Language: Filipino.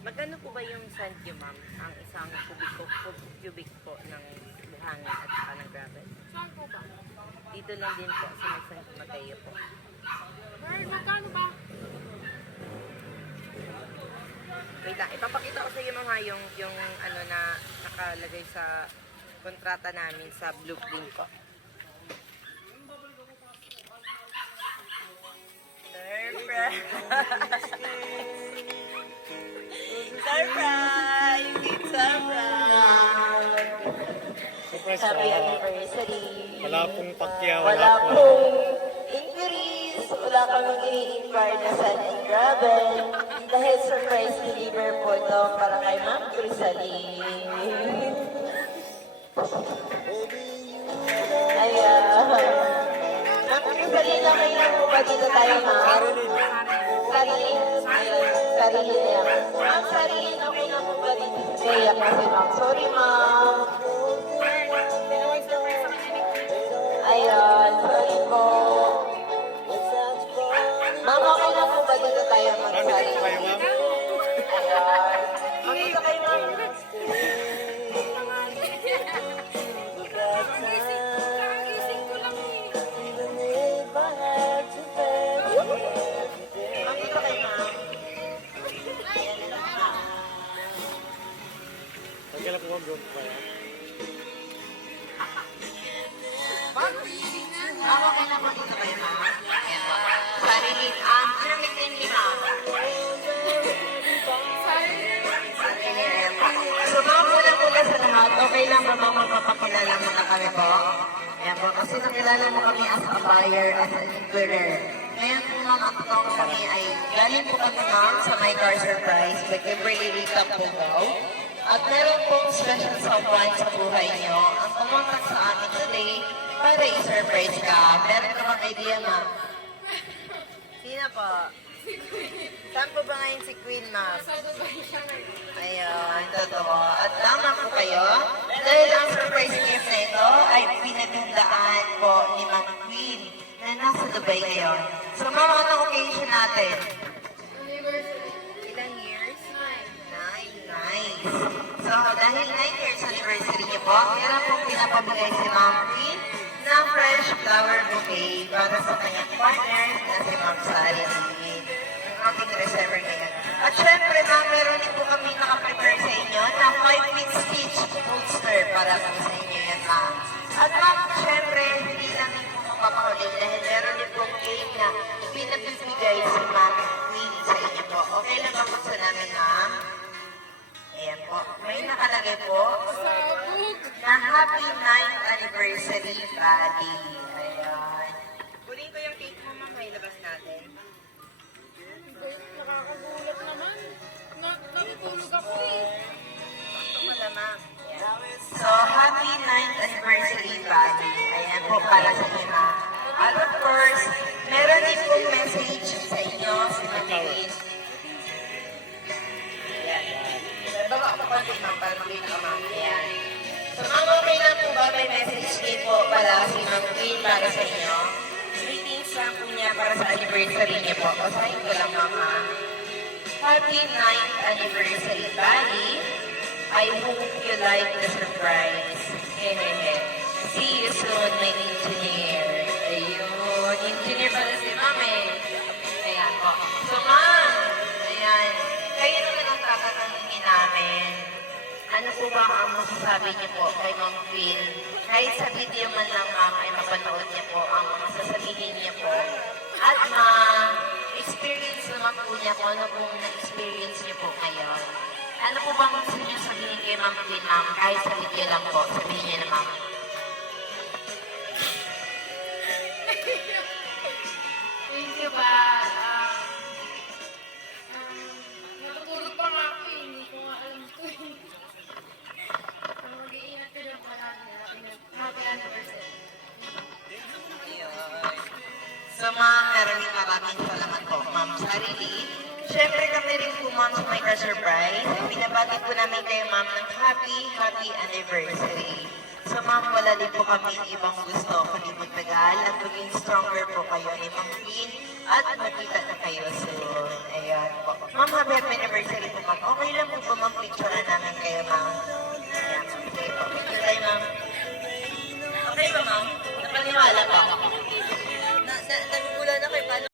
Magkano po ba yung sand nyo, ma'am? Ang isang cubic po ng buhangin at saka ng gravel? Saan po ba? Dito lang din po sa may San Mateo po. Girl, magkano ba? Wait lang, ipapakita ko sa iyo, ma'am, ha, yung ano na nakalagay sa kontrata namin sa blueprint ko. Surprise! Surprise! It's surprise! Surprise Happy ka. anniversary! Wala pong pakya, Wala wala pong... pong inquiries, wala kami ini-inquire na sand and gravel. Dahil surprise deliver po ito para kay Ma'am Crisaline. Ayan. Ma'am Crisaline, okay lang po ba dito tayo, ma'am? Sarilin. Ayan, Sarilin na yan. Ma'am Sarilin, okay lang po ba dito? Kaya kasi ma'am, sorry ma'am. Ayan, sorry po. Ma'am, okay lang po ba dito tayo Ma'am, mag-Sarilin? ito kayo, ma'am. Ayan. Makita kayo, ma'am. Kakagising ko lang eh. Ma'am, dito kayo, ma'am. Okay lang po, ma'am. Doon po kayo. Ma'am, okay lang po dito kayo, ma'am. Ayan po. Sarilin, intermittent ni ma'am. Ayan po. So, ma'am, unang-una sa lahat, okay lang ba ma'am magpapakilala muna kami po? Ayan po, kasi nakilala mo kami as a buyer, as an inquirer. Ngayon po ma'am, ang totoo ko kami ay galing po kami ma'am sa My Car Surprise by Kimberly Rita Pugao. At meron pong special someone sa buhay niyo ang pumunta sa amin today para i-surprise ka. Meron ka bang idea, ma'am? Sino po? Saan po ba ngayon si Queen, ma'am? Sa Dubai siya ngayon. Ayun, totoo. At tama po kayo. Dahil ang surprise gift na ito ay pinaghandaan po ni Ma'am Queen na nasa Dubai ngayon. So, ma'am, anong occasion natin? Anniversary. Ilang years? 9. Nice. So, dahil 9 years anniversary niyo po, meron pong pinapabigay si Ma'am Queen na fresh flower bouquet para sa kanyang partner na si Ma'am Sarilin. Ang ating reserver ngayon. At syempre, ma'am, meron din po kami nakaprepare sa inyo na 5-piece stitch poster para po sa inyo yan, ma'am. At ma'am, syempre, hindi lang din po mapapahuli dahil meron din pong game na pinabibigay si Ma'am Queen sa inyo po. Okay lang ba po sa namin, ma'am? Ayan po. May nakalagay po Sabog. na Happy 9th Anniversary Bali. Ayan. Kunin ko yung cake mo, ma'am. May labas natin. Nakakagulat naman. Natutulog ako eh. Wala, ma'am. Ayan. So, Happy 9th Anniversary Bali. Ayan po para sa inyo, ma'am. At of course, meron din pong message sa inyo, si Ma'am Queen. Ayan. Baba ako konti, ma'am, para makita ko, ma'am. Ayan. So, ma'am, okay lang po ba may message din po pala si Ma'am Queen para sa inyo? Greetings lang po niya para sa anniversary niyo po. Basahin ko lang, ma'am, ha? Happy 9th Anniversary, Bali. I hope you like the surprise. Hehehe. See you soon, my engineer. Ayun. Engineer pala si ma'am eh. Ayan po. So, ma'am. Ayan. Kayo naman ang tatanungin namin. Ano po ba ang masasabi niyo po kay Ma'am Queen? Kahit sa video man lang, ma'am, ay mapanood niyo po ang mga sasabihin niyo po. At ma-experience naman po niya kung ano pong na-experience niyo po ngayon. Ano po bang gusto niyo sabihin kay Ma'am Queen, ma'am? Kahit sa video lang po, sabihin niyo na, ma'am. Thank you ba? Natutulog pa nga ako eh. Hindi ko nga alam ito eh. Mag-iingat ka doon palagi. Happy anniversary. Ayun. So, ma'am, maraming salamat po, Ma'am Sarilin. Siyempre kami rin po, ma'am, sa My Car Surprise. Pinabati po namin kayo, ma'am, ng happy anniversary. So, ma'am, wala din po kami ibang gusto kundi magtagal at maging stronger po kayo ni Ma'am Queen at magkita na kayo soon. Ayan po.